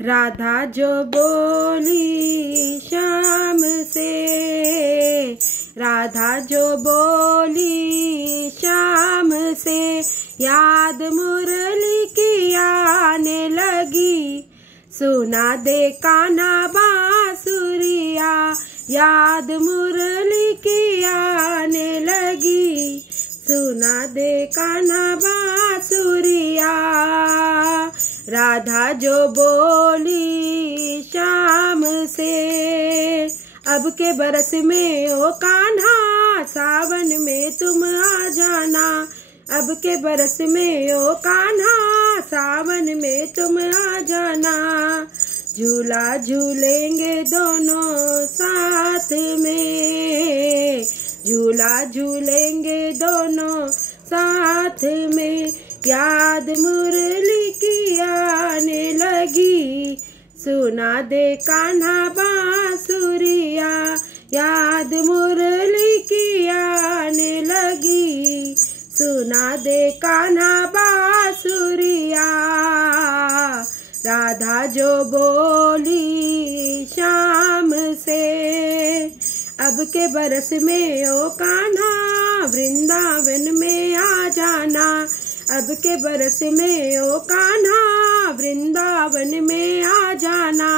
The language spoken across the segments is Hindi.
राधा जो बोली श्याम से, राधा जो बोली श्याम से, याद मुरली की आने लगी। सुना दे कान्हा बांसुरिया, याद मुरली की आने लगी। सुना दे कान्हा बांसुरिया, राधा जो बोली श्याम से। अब के बरस में ओ कान्हा, सावन में तुम आ जाना। अब के बरस में ओ कान्हा, सावन में तुम आ जाना। झूला झूलेंगे दोनों साथ में, झूला झूलेंगे दोनों साथ में। याद मुरली की आने लगी। सुना दे कान्हा बांसुरिया, याद मुरली की आने लगी। सुना दे कान्हा बांसुरिया, राधा जो बोली श्याम से। अब के बरस में ओ कान्हा, वृंदावन में आ जाना। अब के बरस में ओ कान्हा, वृंदावन में आ जाना।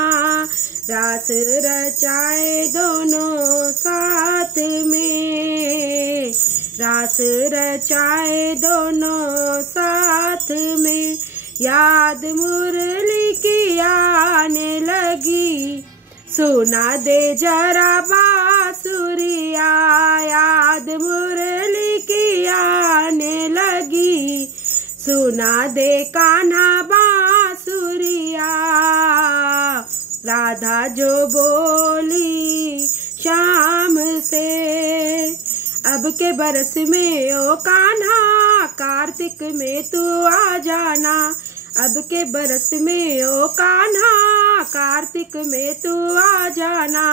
रास रचाए दोनों साथ में, रास रचाए दोनों साथ में। याद मुरली की आने लगी। सुना दे जरा बांसुरिया, याद मुरली की आने लगी। सुना दे कान्हा बांसुरिया, राधा जो बोली श्याम से। अब के बरस में ओ कान्हा, कार्तिक में तू आ जाना। अब के बरस में ओ कान्हा, कार्तिक में तू आ जाना।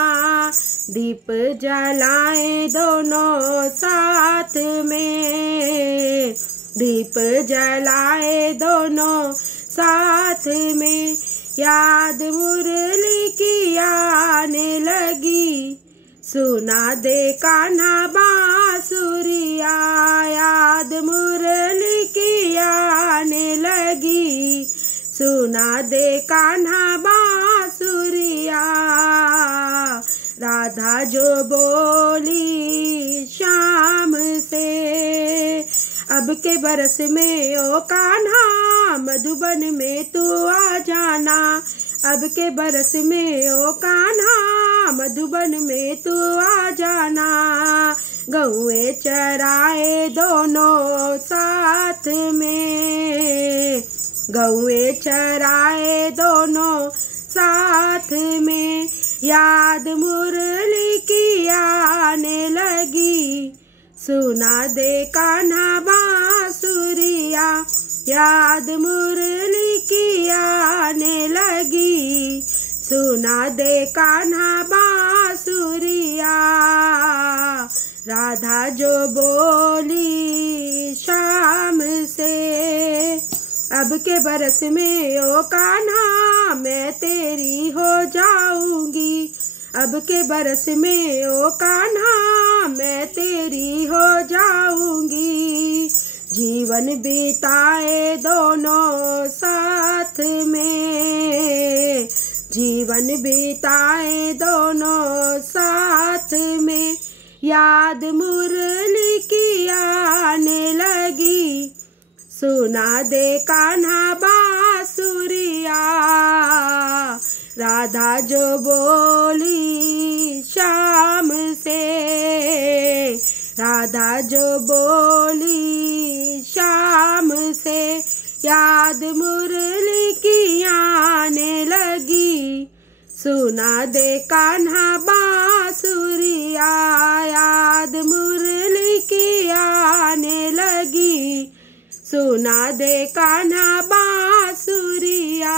दीप जलाए दोनों साथ में, दीप जलाए दोनों साथ में। याद मुरली की आने लगी। सुना दे कान्हा बांसुरिया, याद मुरली की आने लगी। सुना दे कान्हा बांसुरिया, राधा जो बोली श्याम से। अब के बरस में ओ कान्हा, मधुबन में तू आ जाना। अब के बरस में ओ कान्हा, मधुबन में तू आ जाना। गौए चराए दोनों साथ में, गौए चराए दोनों साथ में। याद मुरली की आने लगी। सुना दे कान्हा बांसुरिया, याद मुरली की आने लगी। सुना दे कान्हा बांसुरिया, राधा जो बोली श्याम से। अब के बरस में ओ कान्हा, मैं तेरी हो जाऊंगी। अब के बरस में ओ कान्हा, मैं तेरी हो जाऊंगी। जीवन बिताए दोनों साथ में, जीवन बिताए दोनों साथ में। याद मुरली की आने लगी। सुना दे कान्हा बांसुरिया, राधा जो बोली श्याम से। राधा जो बोली श्याम से, याद मुरली की आने लगी। सुना दे कान्हा बांसुरिया, याद मुरली की आने लगी। सुना दे कान्हा बांसुरिया।